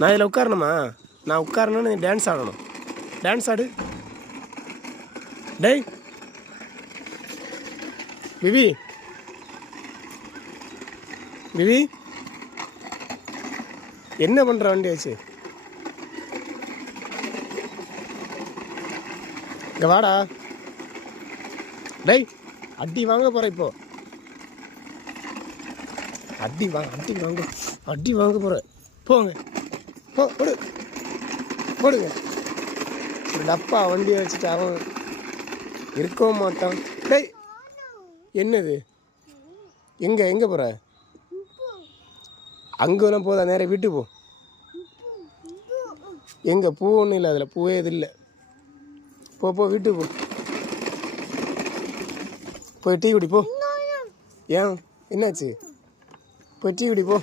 நான் இதில் உட்காரணுமா? நான் உட்காரணும்னு நீ டான்ஸ் ஆடணும். டான்ஸ் ஆடு. டேய் விவி, விவி என்ன பண்ணுற? வண்டி ஆச்சு. இங்கே வாடா. டேய் அடி வாங்க போகிற இப்போ. அடி வாங்க போகிற. போங்க போடுங்க. ஒரு டப்பா வண்டியை வச்சுட்டு அவன் இருக்கவும் மாட்டான். டேய் என்னது? எங்கே போகிற? அங்கெல்லாம் போதா, நேரம் வீட்டுக்கு போ. எங்கே பூ ஒன்றும் இல்லை, அதில் பூவே இது இல்லை. போ வீட்டுக்கு போ. போய் டீ குடி போ. ஏன் என்னாச்சு? போய் டீ குடி போ.